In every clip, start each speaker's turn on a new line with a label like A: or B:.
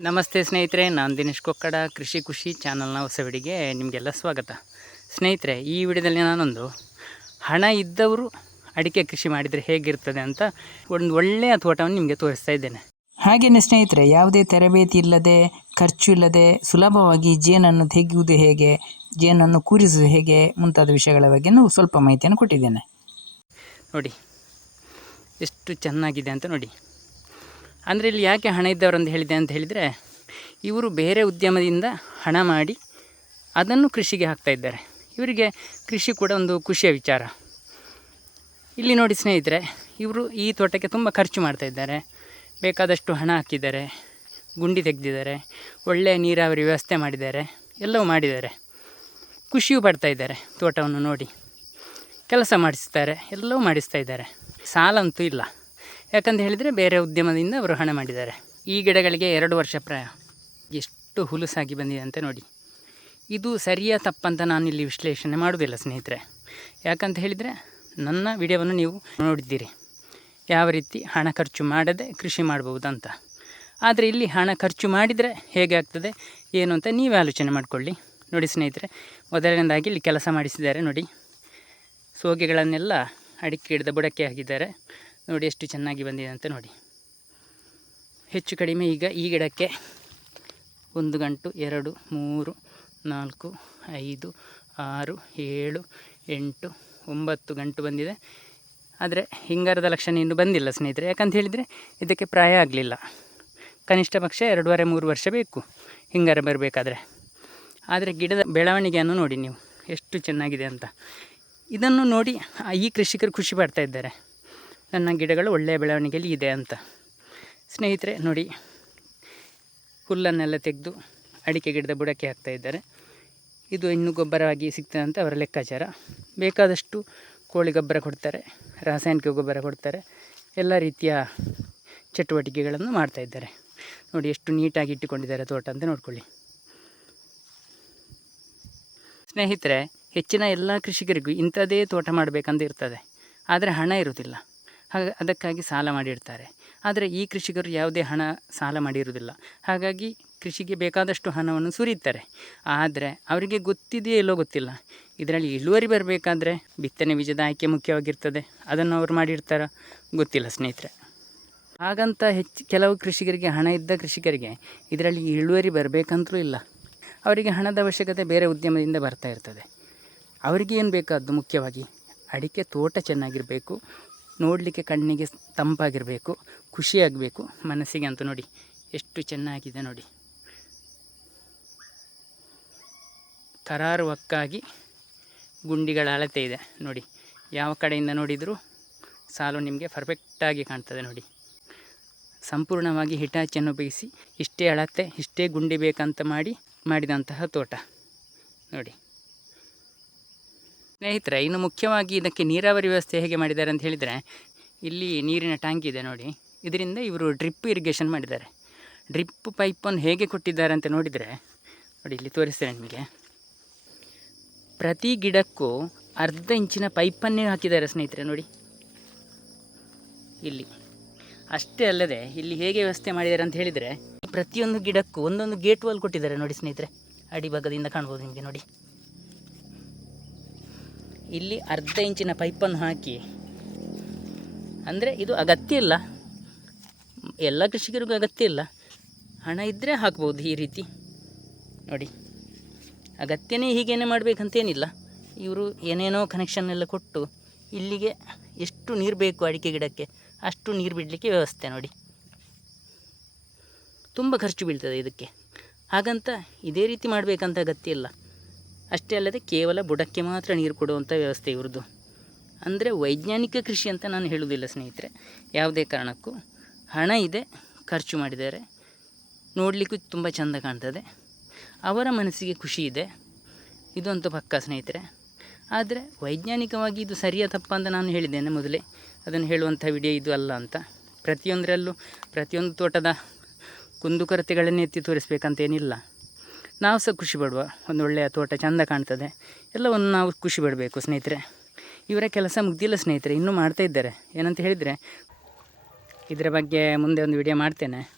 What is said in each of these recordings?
A: ನಮಸ್ತೆ ಸ್ನೇಹಿತರೆ ನಾನು ದಿನೇಶ್ ಕೊಕ್ಕಡ ಕೃಷಿ ಖುಷಿ ಚಾನಲ್ನ ಹೊಸ ವಿಡಿಗೆ ನಿಮಗೆಲ್ಲ ಸ್ವಾಗತ. ಸ್ನೇಹಿತರೆ ಈ ವಿಡಿಯೋದಲ್ಲಿ ನಾನೊಂದು ಹಣ ಇದ್ದವರು ಅಡಿಕೆ ಕೃಷಿ ಮಾಡಿದರೆ ಹೇಗಿರ್ತದೆ ಅಂತ ಒಂದು ಒಳ್ಳೆಯ ತೋಟವನ್ನು ನಿಮಗೆ ತೋರಿಸ್ತಾ ಇದ್ದೇನೆ.
B: ಹಾಗೆಯೇ ಸ್ನೇಹಿತರೆ ಯಾವುದೇ ತರಬೇತಿ ಇಲ್ಲದೆ ಖರ್ಚು ಇಲ್ಲದೆ ಸುಲಭವಾಗಿ ಜೇನನ್ನು ತೆಗೆಯುವುದು ಹೇಗೆ ಜೇನನ್ನು ಕೂರಿಸುವುದು ಹೇಗೆ ಮುಂತಾದ ವಿಷಯಗಳ ಬಗ್ಗೆ ಸ್ವಲ್ಪ ಮಾಹಿತಿಯನ್ನು ಕೊಟ್ಟಿದ್ದೇನೆ.
A: ನೋಡಿ ಎಷ್ಟು ಚೆನ್ನಾಗಿದೆ ಅಂತ ನೋಡಿ. ಅಂದರೆ ಇಲ್ಲಿ ಯಾಕೆ ಹಣ ಇದ್ದವರು ಅಂತ ಹೇಳಿದೆ ಅಂತ ಹೇಳಿದರೆ, ಇವರು ಬೇರೆ ಉದ್ಯಮದಿಂದ ಹಣ ಮಾಡಿ ಅದನ್ನು ಕೃಷಿಗೆ ಹಾಕ್ತಾ ಇದ್ದಾರೆ. ಇವರಿಗೆ ಕೃಷಿ ಕೂಡ ಒಂದು ಖುಷಿಯ ವಿಚಾರ. ಇಲ್ಲಿ ನೋಡಿ ಸ್ನೇಹಿತರೆ, ಇವರು ಈ ತೋಟಕ್ಕೆ ತುಂಬ ಖರ್ಚು ಮಾಡ್ತಾ ಇದ್ದಾರೆ. ಬೇಕಾದಷ್ಟು ಹಣ ಹಾಕಿದ್ದಾರೆ, ಗುಂಡಿ ತೆಗೆದಿದ್ದಾರೆ, ಒಳ್ಳೆಯ ನೀರಾವರಿ ವ್ಯವಸ್ಥೆ ಮಾಡಿದ್ದಾರೆ, ಎಲ್ಲವೂ ಮಾಡಿದ್ದಾರೆ. ಖುಷಿಯೂ ಪಡ್ತಾ ಇದ್ದಾರೆ ತೋಟವನ್ನು ನೋಡಿ. ಕೆಲಸ ಮಾಡಿಸ್ತಾರೆ, ಎಲ್ಲವೂ ಮಾಡಿಸ್ತಾ ಇದ್ದಾರೆ. ಸಾಲ ಅಂತೂ ಇಲ್ಲ. ಯಾಕಂತ ಹೇಳಿದರೆ ಬೇರೆ ಉದ್ಯಮದಿಂದ ಅವರು ಹಣ ಮಾಡಿದ್ದಾರೆ. ಈ ಗಿಡಗಳಿಗೆ ಎರಡು ವರ್ಷ ಪ್ರಾಯ ಎಷ್ಟು ಹುಲುಸಾಗಿ ಬಂದಿದೆ ಅಂತ ನೋಡಿ. ಇದು ಸರಿಯಾ ತಪ್ಪಂತ ನಾನು ಇಲ್ಲಿ ವಿಶ್ಲೇಷಣೆ ಮಾಡೋದಿಲ್ಲ ಸ್ನೇಹಿತರೆ. ಯಾಕಂತ ಹೇಳಿದರೆ ನನ್ನ ವಿಡಿಯೋವನ್ನು ನೀವು ನೋಡಿದ್ದೀರಿ. ಯಾವ ರೀತಿ ಹಣ ಖರ್ಚು ಮಾಡದೆ ಕೃಷಿ ಮಾಡ್ಬೋದು ಅಂತ. ಆದರೆ ಇಲ್ಲಿ ಹಣ ಖರ್ಚು ಮಾಡಿದರೆ ಹೇಗೆ ಆಗ್ತದೆ, ಏನು ಅಂತ ನೀವೇ ಆಲೋಚನೆ ಮಾಡಿಕೊಳ್ಳಿ. ನೋಡಿ ಸ್ನೇಹಿತರೆ, ಮೊದಲನೇದಾಗಿ ಇಲ್ಲಿ ಕೆಲಸ ಮಾಡಿಸಿದ್ದಾರೆ ನೋಡಿ. ಸೋಗೆಗಳನ್ನೆಲ್ಲ ಅಡಿಕೆ ಹಿಡಿದ ಬುಡಕ್ಕೆ ಹಾಕಿದ್ದಾರೆ. ನೋಡಿ ಎಷ್ಟು ಚೆನ್ನಾಗಿ ಬಂದಿದೆ ಅಂತ ನೋಡಿ. ಹೆಚ್ಚು ಕಡಿಮೆ ಈಗ ಈ ಗಿಡಕ್ಕೆ ಒಂದು ಗಂಟು, ಎರಡು, ಮೂರು, ನಾಲ್ಕು, ಐದು, ಆರು, ಏಳು, ಎಂಟು, ಒಂಬತ್ತು ಗಂಟು ಬಂದಿದೆ. ಆದರೆ ಹಿಂಗಾರದ ಲಕ್ಷಣ ಇನ್ನೂ ಬಂದಿಲ್ಲ ಸ್ನೇಹಿತರೆ. ಯಾಕಂತ ಹೇಳಿದರೆ ಇದಕ್ಕೆ ಪ್ರಾಯ ಆಗಲಿಲ್ಲ. ಕನಿಷ್ಠ ಪಕ್ಷ ಎರಡೂವರೆ, ಮೂರು ವರ್ಷ ಬೇಕು ಹಿಂಗಾರ ಬರಬೇಕಾದ್ರೆ. ಆದರೆ ಗಿಡದ ಬೆಳವಣಿಗೆಯನ್ನು ನೋಡಿ ನೀವು. ಎಷ್ಟು ಚೆನ್ನಾಗಿದೆ ಅಂತ. ಇದನ್ನು ನೋಡಿ ಈ ಕೃಷಿಕರು ಖುಷಿ ಪಡ್ತಾ ಇದ್ದಾರೆ. ನನ್ನ ಗಿಡಗಳು ಒಳ್ಳೆಯ ಬೆಳವಣಿಗೆಯಲ್ಲಿ ಇದೆ ಅಂತ. ಸ್ನೇಹಿತರೆ, ನೋಡಿ. ಹುಲ್ಲನ್ನೆಲ್ಲ ತೆಗೆದು ಅಡಿಕೆ ಗಿಡದ ಬುಡಕ್ಕೆ ಹಾಕ್ತಾ ಇದ್ದಾರೆ. ಇದು ಇನ್ನೂ ಗೊಬ್ಬರವಾಗಿ ಸಿಗ್ತದೆ ಅಂತ ಅವರ ಲೆಕ್ಕಾಚಾರ. ಬೇಕಾದಷ್ಟು ಕೋಳಿ ಗೊಬ್ಬರ ಕೊಡ್ತಾರೆ, ರಾಸಾಯನಿಕ ಗೊಬ್ಬರ ಕೊಡ್ತಾರೆ, ಎಲ್ಲ ರೀತಿಯ ಚಟುವಟಿಕೆಗಳನ್ನು ಮಾಡ್ತಾ ಇದ್ದಾರೆ. ನೋಡಿ, ಎಷ್ಟು ನೀಟಾಗಿ ಇಟ್ಟುಕೊಂಡಿದ್ದಾರೆ ತೋಟ ಅಂತ ನೋಡ್ಕೊಳ್ಳಿ. ಸ್ನೇಹಿತರೆ, ಹೆಚ್ಚಿನ ಎಲ್ಲ ಕೃಷಿಕರಿಗೂ ಇಂಥದ್ದೇ ತೋಟ ಮಾಡಬೇಕಂತ ಇರ್ತದೆ. ಆದರೆ ಹಣ ಇರುವುದಿಲ್ಲ. ಹಾಗೆ, ಅದಕ್ಕಾಗಿ ಸಾಲ ಮಾಡಿರ್ತಾರೆ ಆದರೆ ಈ ಕೃಷಿಕರು ಯಾವುದೇ ಹಣ ಸಾಲ ಮಾಡಿರುವುದಿಲ್ಲ. ಹಾಗಾಗಿ ಕೃಷಿಗೆ ಬೇಕಾದಷ್ಟು ಹಣವನ್ನು ಸುರಿಯುತ್ತಾರೆ ಆದರೆ ಅವರಿಗೆ ಗೊತ್ತಿದೆಯೇ ಇಲ್ಲೋ ಗೊತ್ತಿಲ್ಲ. ಇದರಲ್ಲಿ ಇಳುವರಿ ಬರಬೇಕಾದ್ರೆ ಬಿತ್ತನೆ ಬೀಜದ ಆಯ್ಕೆ ಮುಖ್ಯವಾಗಿರ್ತದೆ. ಅದನ್ನು ಅವರು ಮಾಡಿರ್ತಾರ ಗೊತ್ತಿಲ್ಲ ಸ್ನೇಹಿತರೆ. ಹಾಗಂತ ಹೆಚ್ಚು ಕೆಲವು ಕೃಷಿಕರಿಗೆ ಹಣ ಇದ್ದ ಕೃಷಿಕರಿಗೆ ಇದರಲ್ಲಿ ಇಳುವರಿ ಬರಬೇಕಂತಲೂ ಇಲ್ಲ. ಅವರಿಗೆ ಹಣದ ಅವಶ್ಯಕತೆ ಬೇರೆ ಉದ್ಯಮದಿಂದ ಬರ್ತಾ ಇರ್ತದೆ. ಅವರಿಗೆ ಏನು ಬೇಕಾದ್ದು ಮುಖ್ಯವಾಗಿ? ಅಡಿಕೆ ತೋಟ ಚೆನ್ನಾಗಿರಬೇಕು ನೋಡಲಿಕ್ಕೆ ಕಣ್ಣಿಗೆ ತಂಪಾಗಿರಬೇಕು, ಖುಷಿಯಾಗಬೇಕು. ಮನಸ್ಸಿಗೆ ಅಂತೂ ನೋಡಿ, ಎಷ್ಟು ಚೆನ್ನಾಗಿದೆ ನೋಡಿ. ಕರಾರುವಕ್ಕಾಗಿ ಗುಂಡಿಗಳ ಅಳತೆ ಇದೆ ನೋಡಿ. ಯಾವ ಕಡೆಯಿಂದ ನೋಡಿದರೂ ಸಾಲು ನಿಮಗೆ ಪರ್ಫೆಕ್ಟಾಗಿ ಕಾಣ್ತದೆ ನೋಡಿ. ಸಂಪೂರ್ಣವಾಗಿ ಹಿಟಾಚಿಯನ್ನು ಬೇಯಿಸಿ ಇಷ್ಟೇ ಅಳತೆ, ಇಷ್ಟೇ ಗುಂಡಿ ಬೇಕಂತ ಮಾಡಿ, ಮಾಡಿದಂತಹ ತೋಟ ನೋಡಿ. ಸ್ನೇಹಿತರೆ, ಇನ್ನು ಮುಖ್ಯವಾಗಿ ಇದಕ್ಕೆ ನೀರಾವರಿ ವ್ಯವಸ್ಥೆ ಹೇಗೆ ಮಾಡಿದ್ದಾರೆ ಅಂತ ಹೇಳಿದರೆ, ಇಲ್ಲಿ ನೀರಿನ ಟ್ಯಾಂಕ್ ಇದೆ ನೋಡಿ. ಇದರಿಂದ ಇವರು ಡ್ರಿಪ್ ಇರಿಗೇಷನ್ ಮಾಡಿದ್ದಾರೆ. ಡ್ರಿಪ್ ಪೈಪನ್ನು ಹೇಗೆ ಕೊಟ್ಟಿದ್ದಾರೆ ಅಂತ ನೋಡಿದರೆ, ನೋಡಿ ಇಲ್ಲಿ ತೋರಿಸ್ತೇನೆ ನಿಮಗೆ. ಪ್ರತಿ ಗಿಡಕ್ಕೂ ಅರ್ಧ ಇಂಚಿನ ಪೈಪನ್ನೇ ಹಾಕಿದ್ದಾರೆ ಸ್ನೇಹಿತರೆ, ನೋಡಿ. ಇಲ್ಲಿ. ಅಷ್ಟೇ ಅಲ್ಲದೆ ಇಲ್ಲಿ ಹೇಗೆ ವ್ಯವಸ್ಥೆ ಮಾಡಿದ್ದಾರೆ ಅಂತ ಹೇಳಿದರೆ, ಪ್ರತಿಯೊಂದು ಗಿಡಕ್ಕೂ ಒಂದೊಂದು ಗೇಟ್ ವಾಲ್ ಕೊಟ್ಟಿದ್ದಾರೆ ನೋಡಿ ಸ್ನೇಹಿತರೆ. ಅಡಿಭಾಗದಿಂದ ಕಾಣ್ಬೋದು ನಿಮಗೆ ನೋಡಿ. ಇಲ್ಲಿ ಅರ್ಧ ಇಂಚಿನ ಪೈಪನ್ನು ಹಾಕಿ. ಅಂದರೆ ಇದು ಅಗತ್ಯ ಇಲ್ಲ. ಎಲ್ಲ ಕೃಷಿಕರಿಗೂ ಅಗತ್ಯ ಇಲ್ಲ. ಹಣ ಇದ್ದರೆ ಹಾಕ್ಬೋದು ಈ ರೀತಿ. ನೋಡಿ, ಅಗತ್ಯನೇ ಹೀಗೇನೆ ಮಾಡಬೇಕಂತೇನಿಲ್ಲ. ಇವರು ಏನೇನೋ ಕನೆಕ್ಷನ್ ಎಲ್ಲ ಕೊಟ್ಟು ಇಲ್ಲಿಗೆ ಎಷ್ಟು ನೀರು ಬೇಕು ಅಡಿಕೆ ಗಿಡಕ್ಕೆ, ಅಷ್ಟು ನೀರು ಬಿಡಲಿಕ್ಕೆ ವ್ಯವಸ್ಥೆ ನೋಡಿ. ತುಂಬ ಖರ್ಚು ಬೀಳ್ತದೆ ಇದಕ್ಕೆ. ಹಾಗಂತ ಇದೇ ರೀತಿ ಮಾಡಬೇಕಂತ ಅಗತ್ಯ ಇಲ್ಲ. ಅಷ್ಟೇ ಅಲ್ಲದೆ ಕೇವಲ ಬುಡಕ್ಕೆ ಮಾತ್ರ ನೀರು ಕೊಡುವಂಥ ವ್ಯವಸ್ಥೆ ಇವ್ರದ್ದು. ಅಂದರೆ ವೈಜ್ಞಾನಿಕ ಕೃಷಿ ಅಂತ ನಾನು ಹೇಳುವುದಿಲ್ಲ ಸ್ನೇಹಿತರೆ. ಯಾವುದೇ ಕಾರಣಕ್ಕೂ ಹಣ ಇದೆ, ಖರ್ಚು ಮಾಡಿದ್ದಾರೆ. ನೋಡಲಿಕ್ಕೂ ತುಂಬ ಚೆಂದ ಕಾಣ್ತದೆ. ಅವರ ಮನಸ್ಸಿಗೆ ಖುಷಿ ಇದೆ. ಇದಂತೂ ಪಕ್ಕ ಸ್ನೇಹಿತರೆ. ಆದರೆ ವೈಜ್ಞಾನಿಕವಾಗಿ ಇದು ಸರಿಯ ತಪ್ಪ ಅಂತ ನಾನು ಹೇಳಿದ್ದೇನೆ ಮೊದಲೇ. ಅದನ್ನು ಹೇಳುವಂಥ ವಿಡಿಯೋ ಇದು ಅಲ್ಲ ಅಂತ. ಪ್ರತಿಯೊಂದರಲ್ಲೂ ಪ್ರತಿಯೊಂದು ತೋಟದ ಕುಂದುಕೊರತೆಗಳನ್ನು ಎತ್ತಿ ತೋರಿಸ್ಬೇಕಂತೇನಿಲ್ಲ. ನಾವು ಸಹ ಖುಷಿ ಪಡುವ. ಒಂದು ಒಳ್ಳೆಯ ತೋಟ ಚೆಂದ ಕಾಣ್ತದೆ. ಎಲ್ಲವನ್ನು ನಾವು ಖುಷಿ ಪಡಬೇಕು ಸ್ನೇಹಿತರೆ. ಇವರ ಕೆಲಸ ಮುಗ್ದಿಲ್ಲ ಸ್ನೇಹಿತರೆ. ಇನ್ನೂ ಮಾಡ್ತಾ ಇದ್ದಾರೆ. ಏನಂತ ಹೇಳಿದರೆ, ಇದರ ಬಗ್ಗೆ ಮುಂದೆ ಒಂದು ವಿಡಿಯೋ ಮಾಡ್ತೇನೆ.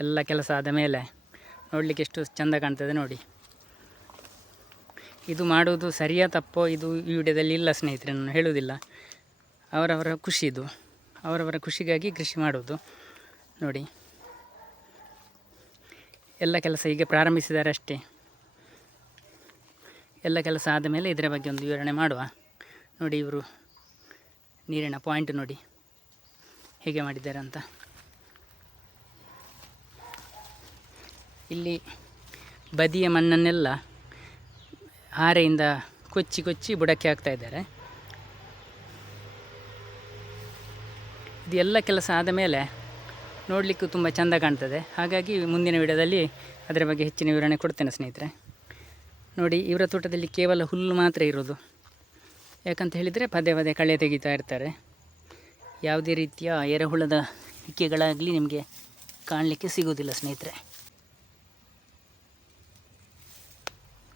C: ಎಲ್ಲ ಕೆಲಸ ಆದ ಮೇಲೆ ನೋಡಲಿಕ್ಕೆ ಎಷ್ಟು ಚೆಂದ ಕಾಣ್ತದೆ ನೋಡಿ. ಇದು ಮಾಡುವುದು ಸರಿಯಾ ತಪ್ಪೋ ಇದು ಈ ವಿಡಿಯೋದಲ್ಲಿ ಇಲ್ಲ ಸ್ನೇಹಿತರೆ. ನಾನು ಹೇಳುವುದಿಲ್ಲ. ಅವರವರ ಖುಷಿ ಇದು. ಅವರವರ ಖುಷಿಗಾಗಿ ಕೃಷಿ ಮಾಡುವುದು. ನೋಡಿ. ಎಲ್ಲ ಕೆಲಸ ಈಗ ಪ್ರಾರಂಭಿಸಿದ್ದಾರೆ ಅಷ್ಟೇ ಎಲ್ಲ ಕೆಲಸ ಆದ ಮೇಲೆ ಇದರ ಬಗ್ಗೆ ಒಂದು ವಿವರಣೆ ಮಾಡುವ. ನೋಡಿ ಇವರು ನೀರಿನ ಪಾಯಿಂಟ್ ನೋಡಿ. ಹೇಗೆ ಮಾಡಿದ್ದಾರೆ ಅಂತ ಇಲ್ಲಿ ಬದಿಯ ಮಣ್ಣನ್ನೆಲ್ಲ ಹಾರೆಯಿಂದ ಕೊಚ್ಚಿ ಕೊಚ್ಚಿ ಬುಡಕ್ಕೆ ಹಾಕ್ತಾ ಇದ್ದಾರೆ. ಇದೆಲ್ಲ ಕೆಲಸ ಆದ ಮೇಲೆ ನೋಡಲಿಕ್ಕೂ ತುಂಬ ಚೆಂದ ಕಾಣ್ತದೆ. ಹಾಗಾಗಿ ಮುಂದಿನ ವಿಡಿಯೋದಲ್ಲಿ ಅದರ ಬಗ್ಗೆ ಹೆಚ್ಚಿನ ವಿವರಣೆ ಕೊಡ್ತೇನೆ ಸ್ನೇಹಿತರೆ. ನೋಡಿ, ಇವರ ತೋಟದಲ್ಲಿ ಕೇವಲ ಹುಲ್ಲು ಮಾತ್ರ ಇರೋದು. ಯಾಕಂತ ಹೇಳಿದರೆ ಪದೇ ಪದೇ ಕಳೆ ತೆಗಿತಾ ಇರ್ತಾರೆ. ಯಾವುದೇ ರೀತಿಯ ಎರೆಹುಳದ ಇಕ್ಕೆಗಳಾಗಲಿ ನಿಮಗೆ ಕಾಣಲಿಕ್ಕೆ ಸಿಗೋದಿಲ್ಲ ಸ್ನೇಹಿತರೆ.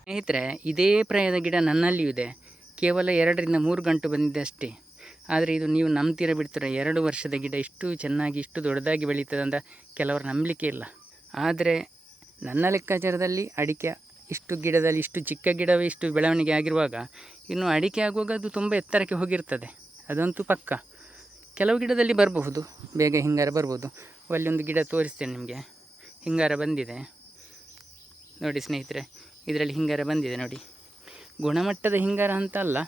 C: ಸ್ನೇಹಿತರೆ, ಇದೇ ಪ್ರಾಯದ ಗಿಡ ನನ್ನಲ್ಲಿಯೂ ಇದೆ. ಕೇವಲ ಎರಡರಿಂದ ಮೂರು ಗಂಟು ಬಂದಿದೆ ಅಷ್ಟೇ. ಆದರೆ ಇದು ನೀವು ನಂಬ್ತೀರ ಬಿಡ್ತೀರ? ಎರಡು ವರ್ಷದ ಗಿಡ ಇಷ್ಟು ಚೆನ್ನಾಗಿ, ಇಷ್ಟು ದೊಡ್ಡದಾಗಿ ಬೆಳೀತದೆ ಅಂತ ಕೆಲವರು ನಂಬಲಿಕ್ಕೆ ಇಲ್ಲ. ಆದರೆ ನನ್ನ ಲೆಕ್ಕಾಚಾರದಲ್ಲಿ ಅಡಿಕೆ ಇಷ್ಟು ಗಿಡದಲ್ಲಿ, ಇಷ್ಟು ಚಿಕ್ಕ ಗಿಡವೇ ಇಷ್ಟು ಬೆಳವಣಿಗೆ ಆಗಿರುವಾಗ ಇನ್ನು ಅಡಿಕೆ ಆಗುವಾಗ ಅದು ತುಂಬ ಎತ್ತರಕ್ಕೆ ಹೋಗಿರ್ತದೆ. ಅದಂತೂ ಪಕ್ಕ. ಕೆಲವು ಗಿಡದಲ್ಲಿ ಬರಬಹುದು, ಬೇಗ ಹಿಂಗಾರ ಬರ್ಬೋದು. ಅಲ್ಲಿ ಒಂದು ಗಿಡ ತೋರಿಸ್ತೇನೆ ನಿಮಗೆ. ಹಿಂಗಾರ ಬಂದಿದೆ. ನೋಡಿ ಸ್ನೇಹಿತರೆ, ಇದರಲ್ಲಿ ಹಿಂಗಾರ ಬಂದಿದೆ ನೋಡಿ. ಗುಣಮಟ್ಟದ ಹಿಂಗಾರ ಅಂತ ಅಲ್ಲ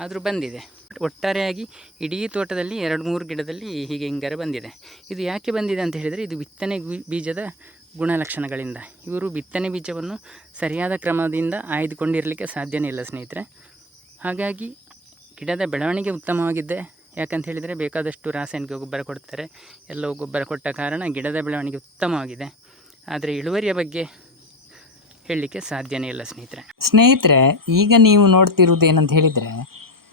C: ಆದರೂ ಬಂದಿದೆ. ಒಟ್ಟಾರೆಯಾಗಿ ಇಡೀ ತೋಟದಲ್ಲಿ ಎರಡು ಮೂರು ಗಿಡದಲ್ಲಿ ಹೀಗೆ ಹಿಂಗಾರ ಬಂದಿದೆ. ಇದು ಯಾಕೆ ಬಂದಿದೆ ಅಂತ ಹೇಳಿದರೆ ಇದು ಬಿತ್ತನೆ ಬೀಜದ ಗುಣಲಕ್ಷಣಗಳಿಂದ. ಇವರು ಬಿತ್ತನೆ ಬೀಜವನ್ನು ಸರಿಯಾದ ಕ್ರಮದಿಂದ ಆಯ್ದುಕೊಂಡಿರಲಿಕ್ಕೆ ಸಾಧ್ಯನೇ ಇಲ್ಲ ಸ್ನೇಹಿತರೆ. ಹಾಗಾಗಿ ಗಿಡದ ಬೆಳವಣಿಗೆ ಉತ್ತಮವಾಗಿದೆ ಯಾಕಂತ ಹೇಳಿದರೆ ಬೇಕಾದಷ್ಟು ರಾಸಾಯನಿಕ ಗೊಬ್ಬರ ಕೊಡ್ತಾರೆ. ಎಲ್ಲವೂ ಗೊಬ್ಬರ ಕೊಟ್ಟ ಕಾರಣ ಗಿಡದ ಬೆಳವಣಿಗೆ ಉತ್ತಮವಾಗಿದೆ. ಆದರೆ ಇಳುವರಿಯ ಬಗ್ಗೆ ಹೇಳಲಿಕ್ಕೆ ಸಾಧ್ಯನೇ ಇಲ್ಲ ಸ್ನೇಹಿತರೆ.
A: ಸ್ನೇಹಿತರೆ, ಈಗ ನೀವು ನೋಡ್ತಿರೋದು ಏನಂತ ಹೇಳಿದರೆ,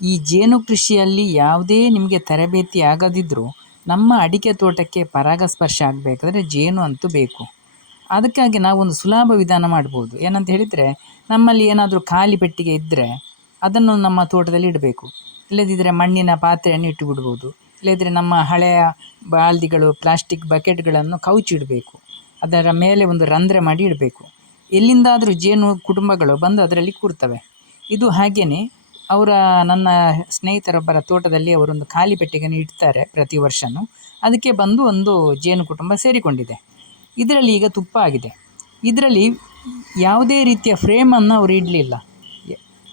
A: ಈ ಜೇನು ಕೃಷಿಯಲ್ಲಿ ಯಾವುದೇ ನಿಮಗೆ ತರಬೇತಿ ಆಗದಿದ್ದರೂ ನಮ್ಮ ಅಡಿಕೆ ತೋಟಕ್ಕೆ ಪರಾಗಸ್ಪರ್ಶ ಆಗಬೇಕಾದ್ರೆ ಜೇನು ಅಂತೂ ಬೇಕು. ಅದಕ್ಕಾಗಿ ನಾವೊಂದು ಸುಲಭ ವಿಧಾನ ಮಾಡ್ಬೋದು. ಏನಂತ ಹೇಳಿದರೆ, ನಮ್ಮಲ್ಲಿ ಏನಾದರೂ ಖಾಲಿ ಪೆಟ್ಟಿಗೆ ಇದ್ದರೆ ಅದನ್ನು ನಮ್ಮ ತೋಟದಲ್ಲಿ ಇಡಬೇಕು. ಇಲ್ಲದಿದ್ದರೆ ಮಣ್ಣಿನ ಪಾತ್ರೆಯನ್ನು ಇಟ್ಟುಬಿಡ್ಬೋದು. ಇಲ್ಲದಿದ್ದರೆ ನಮ್ಮ ಹಳೆಯ ಬಾಲ್ದಿಗಳು, ಪ್ಲಾಸ್ಟಿಕ್ ಬಕೆಟ್ಗಳನ್ನು ಕೌಚಿಡಬೇಕು ಅದರ ಮೇಲೆ ಒಂದು ರಂಧ್ರ ಮಾಡಿ ಇಡಬೇಕು. ಎಲ್ಲಿಂದಾದರೂ ಜೇನು ಕುಟುಂಬಗಳು ಬಂದು ಅದರಲ್ಲಿ ಕೂರ್ತವೆ. ಇದು ಹಾಗೆಯೇ ಅವರ ನನ್ನ ಸ್ನೇಹಿತರೊಬ್ಬರ ತೋಟದಲ್ಲಿ ಅವರೊಂದು ಖಾಲಿ ಪೆಟ್ಟಿಗೆಯನ್ನು ಇಡ್ತಾರೆ ಪ್ರತಿ ವರ್ಷವೂ ಅದಕ್ಕೆ ಬಂದು ಒಂದು ಜೇನು ಕುಟುಂಬ ಸೇರಿಕೊಂಡಿದೆ. ಇದರಲ್ಲಿ ಈಗ ತುಪ್ಪ ಆಗಿದೆ. ಇದರಲ್ಲಿ ಯಾವುದೇ ರೀತಿಯ ಫ್ರೇಮನ್ನು ಅವರು ಇಡಲಿಲ್ಲ.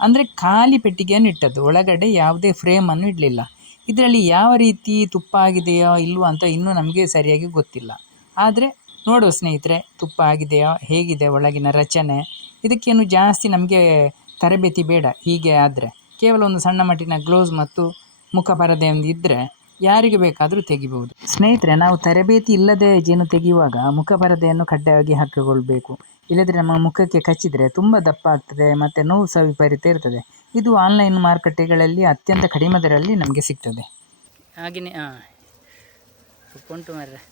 A: ಅಂದರೆ ಖಾಲಿ ಪೆಟ್ಟಿಗೆಯನ್ನು ಇಟ್ಟದ್ದು. ಒಳಗಡೆ ಯಾವುದೇ ಫ್ರೇಮನ್ನು ಇಡಲಿಲ್ಲ. ಇದರಲ್ಲಿ ಯಾವ ರೀತಿ ತುಪ್ಪ ಆಗಿದೆಯೋ ಇಲ್ವೋ ಅಂತ ಇನ್ನೂ ನಮಗೆ ಸರಿಯಾಗಿ ಗೊತ್ತಿಲ್ಲ. ಆದರೆ ನೋಡುವ ಸ್ನೇಹಿತರೆ ತುಪ್ಪ ಆಗಿದೆಯೋ ಹೇಗಿದೆ ಒಳಗಿನ ರಚನೆ? ಇದಕ್ಕೇನು ಜಾಸ್ತಿ ನಮಗೆ ತರಬೇತಿ ಬೇಡ, ಹೀಗೆ ಆದರೆ. ಕೇವಲ ಒಂದು ಸಣ್ಣ ಮಟ್ಟಿನ ಗ್ಲೋಸ್ ಮತ್ತು ಮುಖಪರದೆ ಒಂದು ಇದ್ದರೆ ಯಾರಿಗೆ ಬೇಕಾದರೂ ತೆಗಿಬಹುದು. ಸ್ನೇಹಿತರೆ, ನಾವು ತರಬೇತಿ ಇಲ್ಲದೆ ಜೇನು ತೆಗೆಯುವಾಗ ಮುಖಪರದೆಯನ್ನು ಕಡ್ಡಾಯವಾಗಿ ಹಾಕಿಕೊಳ್ಬೇಕು. ಇಲ್ಲದ್ರೆ ನಮ್ಮ ಮುಖಕ್ಕೆ ಕಚ್ಚಿದರೆ ತುಂಬ ದಪ್ಪ ಆಗ್ತದೆ, ಮತ್ತು ನೋವು ಸಹ ವಿಪರೀತ ಇರ್ತದೆ. ಇದು ಆನ್ಲೈನ್ ಮಾರುಕಟ್ಟೆಗಳಲ್ಲಿ ಅತ್ಯಂತ ಕಡಿಮೆ ದರಲ್ಲಿ ನಮಗೆ ಸಿಗ್ತದೆ.
C: ಹಾಗೆಯೇ ಹಾಂ ಉಂಟು ಮಾರ್ರೆ.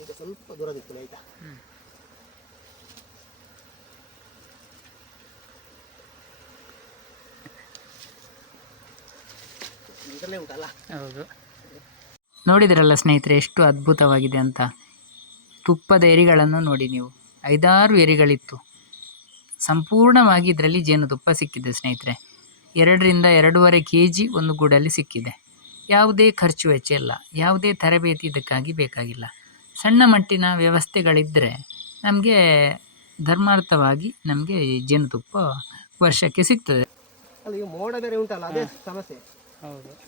D: ಈಗ ಸ್ವಲ್ಪ ದೂರದಿತ್ತು ಆಯ್ತಾ?
A: ನೋಡಿದ್ರಲ್ಲ ಸ್ನೇಹಿತರೆ, ಎಷ್ಟು ಅದ್ಭುತವಾಗಿದೆ ಅಂತ. ತುಪ್ಪದ ಎರಿಗಳನ್ನು ನೋಡಿ ನೀವು. ಐದಾರು ಎರಿಗಳಿತ್ತು. ಸಂಪೂರ್ಣವಾಗಿ ಇದರಲ್ಲಿ ಜೇನುತುಪ್ಪ ಸಿಕ್ಕಿದೆ ಸ್ನೇಹಿತರೆ. ಎರಡರಿಂದ ಎರಡೂವರೆ ಕೆ ಜಿ ಒಂದು ಗೂಡಲ್ಲಿ ಸಿಕ್ಕಿದೆ. ಯಾವುದೇ ಖರ್ಚು ವೆಚ್ಚ ಇಲ್ಲ. ಯಾವುದೇ ತರಬೇತಿ ಇದಕ್ಕಾಗಿ ಬೇಕಾಗಿಲ್ಲ. ಸಣ್ಣ ಮಟ್ಟಿನ ವ್ಯವಸ್ಥೆಗಳಿದ್ದರೆ ನಮಗೆ ಧರ್ಮಾರ್ಥವಾಗಿ ನಮಗೆ ಜೇನುತುಪ್ಪ ವರ್ಷಕ್ಕೆ ಸಿಗ್ತದೆ.
D: ಮೋಡ ಬೇರೆ ಉಂಟಲ್ಲ ಅದೇ ಸಮಸ್ಯೆ.
C: ಹೌದು.